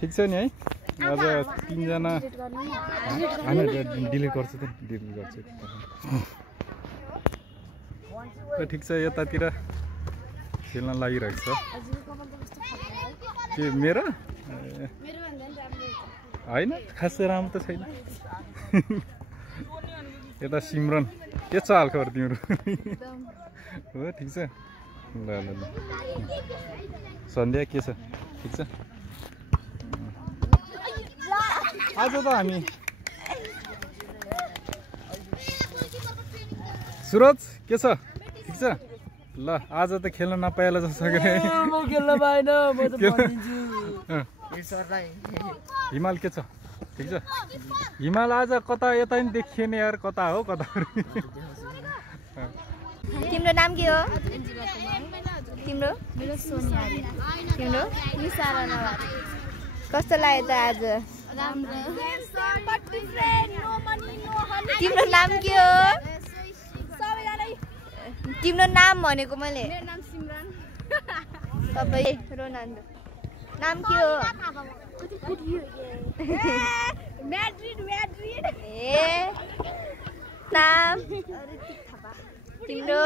ठिक छ नि है आज 3 जना हैन डिलिट गर्छु त डिलिट गर्छु त ठिक छ यतातिर खेल्न लागिरहेको छ के मेरो हैन खासै राम्रो त छैन यता सिमरन के छ हालखबर तिम्रो हो ठिक छ ल ल ल सन्ध्या के छ ठिक छ आज त हामी सुरज के छ ठिक छ ल आज त खेल्न नपाएला जस्तो के म खेल्न पाएन म त भनिदिन्छु सरलाई हिमाल के छ ठिक छ हिमाल आज कता यता नि देखिएन यार कता हो कता तिम्रो नाम के हो तिम्रो मेरो सोनिया तिम्रो निसारा नवा कस्तो लाग्यो त आज राम्रो तिम्रो नाम के हो तिम्रो नाम भनेको मैले मेरो नाम सिमरन तपाईँ रोनाल्डो नाम के हो म्याड्रिड ए नाम तिम्रो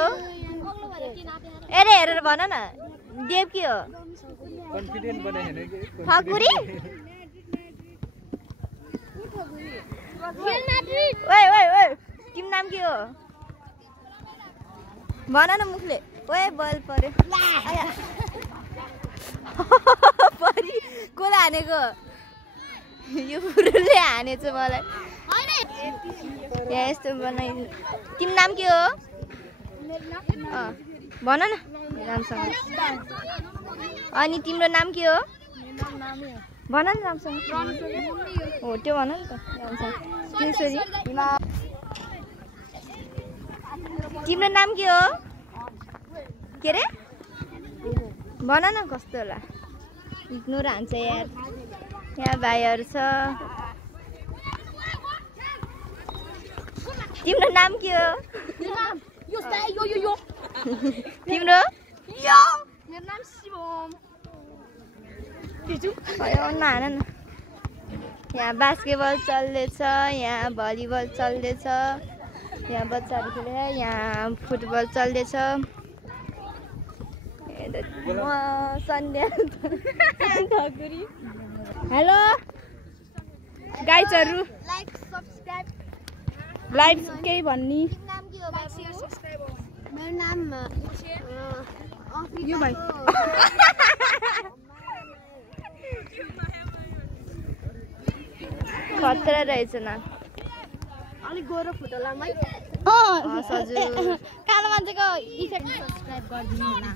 हेरे हेरेर भन न देव के हो कन्फिडेन्ट बनाएन के ठकुरी ओए ओए ओए तिम्रो नाम के हो भन न मुखले ओए बल पर्यो परि कसले हानेको यो पुरुले हानेछ मलाई यस्तो बनाइ तिम्रो नाम के हो भन न रामसँग अनि तिम्रो नाम के हो भन न रामसँग हो त्यो भन नि त रामसँग किशोरी तिम्रो नाम के हो के रे भन न कस्तो होला इग्नोर हान्छ यार यहाँ भाइहरू छ तिम्रो नाम के हो तिम्रो मेरो नाम शिवम नहान न यहाँ बास्केटबल चल्दैछ यहाँ भलिबल चल्दैछ यहाँ बच्चाहरू खेलेर यहाँ फुटबल चल्दैछ सन्ध्या हेलो गाइजहरु लाइक सब्स्क्राइब लाइक केही भन्नी नाम के हो मेरो नाम यो भाइ खतरा रहेछ न अलिक गोरो फोटो लामै सजु कालो मान्छेको इफेक्ट सब्स्क्राइब गरिदिनु होला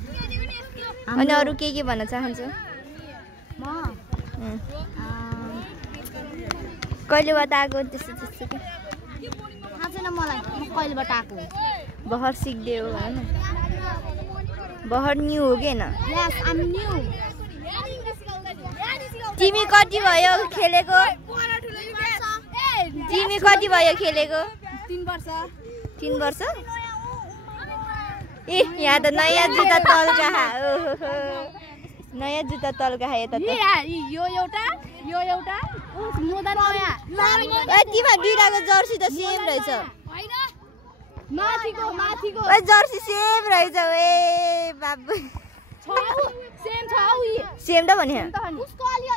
अनि अरु के भन्न चाहन्छु म कहिलेबाट आएको त्यस्तो त्यस्तो के थाहा छैन मलाई म कहिलेबाट आएको बहर सिक्दै हो भन न बहर न्यू हो के न यस आइ एम न्यू तिमी कति भयो खेलेको तिमी कति भयो खेलेको 3 वर्ष 3 वर्ष ए यहाँ त नयाँ जुत्ता तल्का नयाँ जुत्ता तल्का यता त यो एउटा मोदन नयाँ ए तिम्रो दुईटाको जर्सी त सेम रहेछ हैन माथिको ए जर्सी सेम रहेछ ए बाबु सेम छ उ सेम त भने उसको अलि